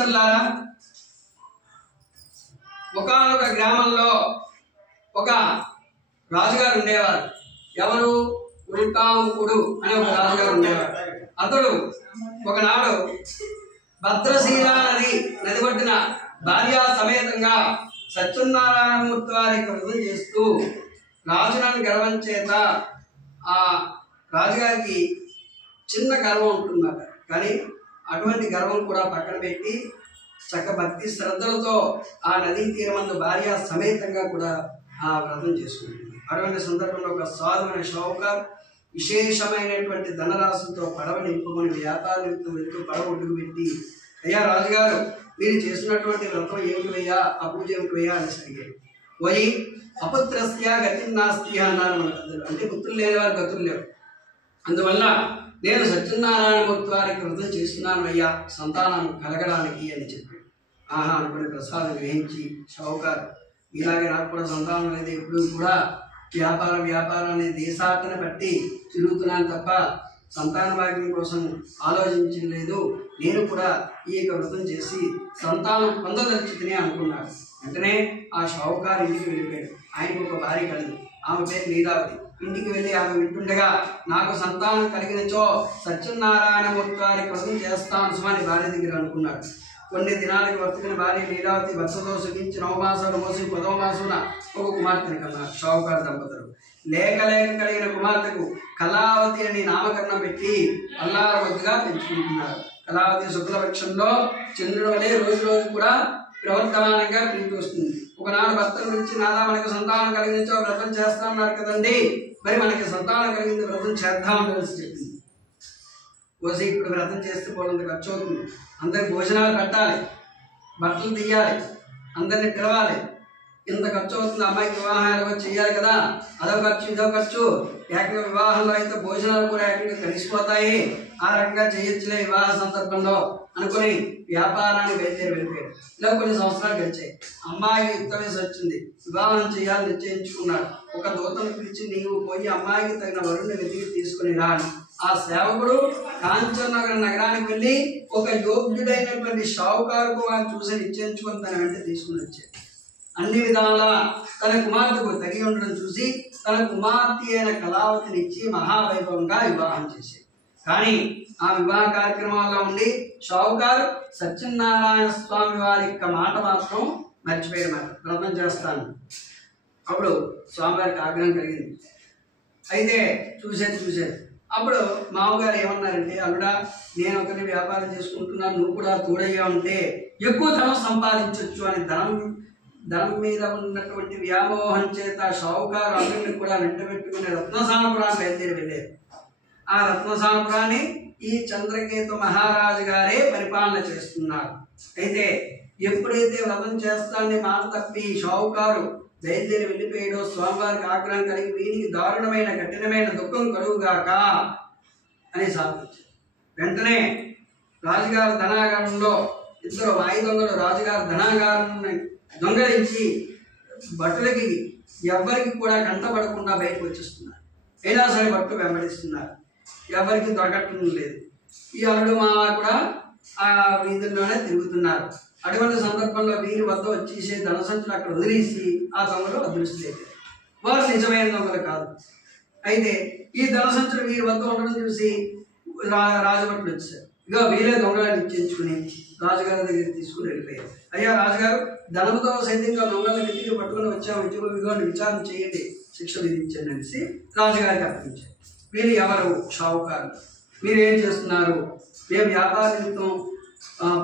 ఈశ్వర్లారా, ఒకానొక గ్రామంలో ఒక రాజుగారు ఉండేవారు. ఎవరు? ఉల్కాముకుడు అనే ఒక రాజుగారు ఉండేవారు. అతడు ఒకనాడు భద్రశీలా నది ఒడ్డున భార్యా సమేతంగా సత్యనారాయణమూర్తి వారికి వ్రతం చేస్తూ రాజులను గర్వం చేత ఆ రాజుగారికి చిన్న గర్వం ఉంటుందన్నమాట. కానీ అటువంటి గర్వం కూడా పక్కన పెట్టి చక్క భక్తి శ్రద్ధలతో ఆ నదీ తీరమందు భార్య సమేతంగా కూడా ఆ వ్రతం చేసుకుంటుంది. అటువంటి సందర్భంలో ఒక సాధువైన షౌకర్ విశేషమైనటువంటి ధనరాశులతో పడవ నింపుకొని వ్యాపార నిమిత్తం వెళ్తూ పడవ ఒడ్డుకు పెట్టి, అయ్యా రాజుగారు, మీరు చేసినటువంటి వ్రతం ఏమిటివయ్యా, ఆ పూజ ఏమిటివయ్యా అని అడిగాడు. పోయి అపుత్రస్య గతి నాస్తి అన్నారు మన పెద్దలు. అంటే పుత్రులు లేని వారు గతులు లేవు. అందువల్ల నేను సత్యనారాయణమూర్తి వారికి వ్రతం చేస్తున్నాను అయ్యా, సంతానం కలగడానికి అని చెప్పాడు. ఆహా అనుకుని ప్రసాదం గ్రహించి షౌకర్, ఇలాగే నాకు కూడా సంతానం అనేది ఎప్పుడు కూడా వ్యాపారాన్ని దేశాటన బట్టి తిరుగుతున్నాను తప్ప సంతాన భాగ్యం కోసం ఆలోచించలేదు. నేను కూడా ఈ యొక్క వ్రతం చేసి సంతానం పొందదలుచుకుని అనుకున్నాడు. వెంటనే ఆ షౌకారు ఇంటికి వెళ్ళిపోయాడు. ఆయనకు ఒక భార్య కలదు. ఆమె పేరు లీలావతి. ఇంటికి వెళ్ళి ఆమె వింటుండగా, నాకు సంతానం కలిగినచో సత్యనారాయణమూర్తి వారికి వ్రతం చేస్తాను సుమని భార్య దగ్గర అనుకున్నాడు. కొన్ని దినాలకు వర్తకుని భార్య లీలావతి భర్తతో సుఖించి 9 మాసాలు మోసి 10వ మాసమున ఒక కుమార్తెని కన్నారు షావుకారు దంపతులు. లేక కలిగిన కుమార్తెకు కళావతి అని నామకరణం పెట్టి అల్లారవద్దుగా పెంచుకుంటున్నారు. కళావతి శుక్లపక్షంలో చంద్రుడి వలె రోజు రోజు కూడా ప్రవర్తమానంగా పెరిగి వస్తుంది. ఒకనాడు భర్తను పిలిచి, నాదా మనకు సంతానం కలిగించో వ్రతం చేస్తామన్నారు కదండి, మరి మనకి సంతానం కలిగింది, వ్రతం చేద్దామని తెలిసి చెప్పింది. పోసి ఇప్పుడు వ్రతం చేస్తే పోలంత ఖర్చు అవుతుంది, అందరికి భోజనాలు పెట్టాలి, బట్టలు తీయాలి, అందరిని పిలవాలి, ఇంత ఖర్చు అవుతుంది, అమ్మాయికి వివాహాలు చేయాలి కదా, అదో ఖర్చు ఇదో ఖర్చు, ఏకంగా వివాహంలో అయితే భోజనాలు కూడా ఏకంగా కలిసిపోతాయి, ఆ రకంగా చేయొచ్చులే వివాహ సందర్భంలో అనుకుని వ్యాపారాన్ని బయలుదేరి వెళ్ళిపోయాడు. ఇలా కొన్ని సంవత్సరాలు గడిచాయి. అమ్మాయి యుక్త వయసు వచ్చింది, వివాహం చేయాలని నిశ్చయించుకున్నాడు. ఒక దూతను పిలిచి, నీవు పోయి అమ్మాయికి తగిన వరుణ్ణి వెతికి తీసుకుని రా. ఆ సేవకుడు కాంచనగర్ నగరానికి వెళ్ళి ఒక యోగ్యుడైనటువంటి షావుకారుకు వారిని చూసి నిశ్చయించుకొని తన వెంట తీసుకుని వచ్చాడు. అన్ని విధాలా తన కుమార్తెకు తగి ఉండడం చూసి తన కుమార్తె అయిన కళావతినిచ్చి మహావైభవంగా వివాహం చేశాడు. కానీ ఆ వివాహ కార్యక్రమాల్లో ఉండి షావుకారు సత్యనారాయణ స్వామి వారి యొక్క మాట మాత్రం మర్చిపోయాడు. మాట వ్రతం చేస్తాను. అప్పుడు స్వామివారికి ఆగ్రహం కలిగింది. అయితే చూసేది అప్పుడు మామగారు ఏమన్నారంటే, అల్లుడా, నేను ఒకరిని వ్యాపారం చేసుకుంటున్నాను, నువ్వు కూడా తోడయ్యా ఉంటే ఎక్కువ ధనం సంపాదించవచ్చు అని ధనం మీద ఉన్నటువంటి వ్యామోహం చేత షావుకారు అల్లుడిని కూడా వెంటబెట్టుకుని రత్నసానపురాన్ని బయలుదేరి వెళ్ళారు. ఆ రత్నసానపురాన్ని ఈ చంద్రకేతు మహారాజు గారే పరిపాలన చేస్తున్నారు. అయితే ఎప్పుడైతే వ్రతం చేస్తానని మాట తప్పి షావుకారు బయలుదేరి వెళ్ళిపోయాడో స్వామివారికి ఆగ్రహం కలిగి వీరికి దారుణమైన కఠినమైన దుఃఖం కలుగుగాక అని సాధించారు. వెంటనే రాజుగారి ధనాగారంలో 2 వాయి దొంగలు రాజుగారి ధనాగారాన్ని దొంగలించి భటులకి ఎవరికి కూడా కంటపడకుండా బయటకు వచ్చేస్తున్నారు. అయినా సరే భట్లు వెంబడిస్తున్నారు, ఎవరికి దొరకటం లేదు. ఈ అల్లుడు మామ కూడా ఆ వీధుల్లోనే తిరుగుతున్నారు. అటువంటి సందర్భంలో వీరి వద్ద వచ్చేసే ధనసంచులు అక్కడ వదిలేసి ఆ దొంగలు అదృష్టలేదు. వారు నిజమైన దొంగలు కాదు. అయితే ఈ ధనసంచులు వీరి వద్ద ఉండడం చూసి రాజభట్లు వచ్చారు. ఇక వీరే దొంగలను నిశ్చయించుకుని రాజుగారి దగ్గరికి తీసుకుని వెళ్ళిపోయారు. అయ్యా రాజుగారు, ధనముతో సైతంగా దొంగలను వెతికి పట్టుకుని వచ్చాము, ఇదిగోని విచారణ చేయండి, శిక్ష విధించండి అనేసి రాజుగారికి అప్పగించారు. వీళ్ళు ఎవరు? షావుకారు. మీరేం చేస్తున్నారు? మేము వ్యాపార నిమిత్తం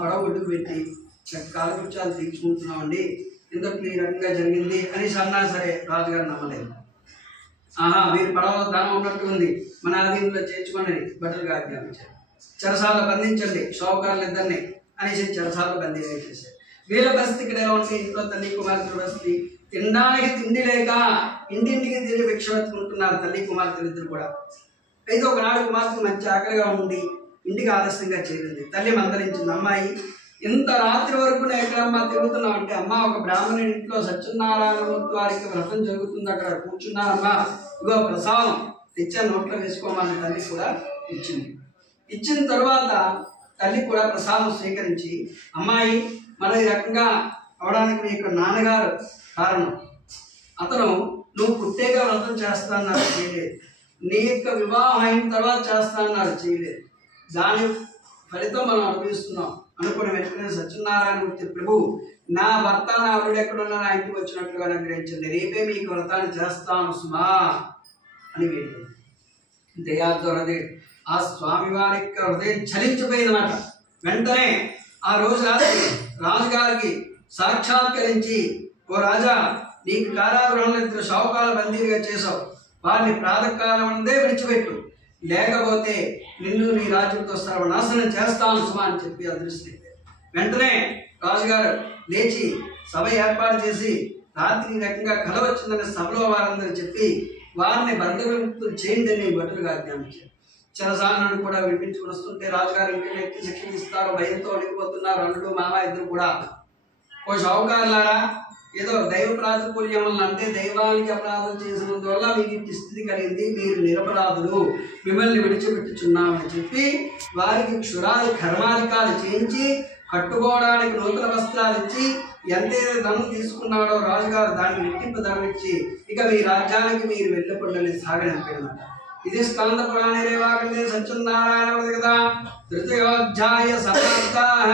పడవ ఒడ్డుకు పెట్టి కాలకృత్యాలు తీర్చుకుంటున్నామండి, ఇంతకు ఈ రకంగా జరిగింది అని అన్నా సరే రాజుగారు నమ్మలేదు. ఆహా, వీరు పడవలో ధనం ఉన్నట్టు ఉంది, మన అధీనంలో చేర్చుకొని భటులుగా ఆజ్ఞాపించారు. చెరసాల బంధించండి షావుకారులు ఇద్దరిని అనేసి చెరసాల బందీ చేశారు. వీళ్ళ పరిస్థితి ఇక్కడ ఎలా ఉంటే, ఇంట్లో తల్లి కుమార్తెల పరిస్థితి తినడానికి తిండి లేక ఇంటింటికి తిరిగి భిక్ష వెతుకుంటున్నారు తల్లి కుమార్తెలు ఇద్దరు కూడా. అయితే ఒకనాడు కుమార్తె మంచి ఆకలిగా ఉండి ఇంటికి ఆలస్యంగా చేరింది. తల్లి మందలించింది, అమ్మాయి ఇంత రాత్రి వరకు ఎక్కడమ్మా తిరుగుతున్నావు అంటే, అమ్మ ఒక బ్రాహ్మణుని ఇంట్లో సత్యనారాయణమూర్తి వారికి వ్రతం జరుగుతుంది, అక్కడ కూర్చున్నారమ్మా, ఇగో ప్రసాదం తెచ్చా, నోట్లో వేసుకోమని తల్లి కూడా ఇచ్చింది. ఇచ్చిన తర్వాత తల్లి కూడా ప్రసాదం స్వీకరించి, అమ్మాయి మనం ఈ రకంగా అవడానికి మీ యొక్క నాన్నగారు కారణం. అతను నువ్వు పుట్టేగా వ్రతం చేస్తా అన్నారు, చేయలేదు. నీ యొక్క వివాహం అయిన తర్వాత చేస్తా అన్నారు, చేయలేదు. దాని ఫలితం మనం అనుభవిస్తున్నాం అనుకుని వెంటనే సత్యనారాయణమూర్తి ప్రభు నా భర్త నా అల్లుడు ఎక్కడున్నా నా ఇంటికి వచ్చినట్లుగా అనుగ్రహించండి, రేపే మీకు వ్రతాన్ని చేస్తాను సుమా అని వెళ్ళి దయాతో హృదయం ఆ స్వామివారి యొక్క హృదయం చలించిపోయిందన్నమాట. వెంటనే ఆ రోజు రాత్రి రాజుగారికి సాక్షాత్కరించి, ఓ రాజా, నీకు కారాగృహంలో 2 షావుకాల బందీలుగా చేశావు, వారిని ప్రాతకాలం ముందే విడిచిపెట్టు, లేకపోతే నిన్ను నీ రాజ్యంతో సర్వనాశనం చేస్తాను సుమా అని చెప్పి అదృష్టి. వెంటనే రాజుగారు లేచి సభ ఏర్పాటు చేసి రాత్రి ఈ రకంగా కల వచ్చిందని సభలో వారందరూ చెప్పి వారిని బంధువిముక్తులు చేయండి అని భటులుగా ఆజ్ఞాపించారు. చరసానుడు కూడా వినిపించుకుని వస్తుంటే రాజుగారు ఇంటిని ఎక్కి శిక్షణ ఇస్తారు, భయంతో వణికిపోతున్నారు అల్లుడు మామ ఇద్దరు కూడా. ఓ షావుకారులారా, ఏదో దైవ ప్రాతికూల్యం వల్ల, అంటే దైవానికి అపరాధం చేసినందువల్ల మీకు ఇంటి స్థితి కలిగింది, మీరు నిరపరాధులు, మిమ్మల్ని విడిచిపెట్టుచున్నామని చెప్పి వారికి క్షురాది కర్మాధికాలు చేయించి కట్టుకోవడానికి నూతన వస్త్రాలు ఇచ్చి ఎంతైతే ధనం తీసుకున్నాడో రాజుగారు దాన్ని రెట్టింపు ధనం ఇచ్చి ఇక మీ రాజ్యానికి మీరు వెళ్ళకుండానే సాగనంపారన్నమాట. ఇది స్కంద పురాణే రేవాఖండే సత్యనారాయణ కదా 3వ అధ్యాయ సమాప్తాః.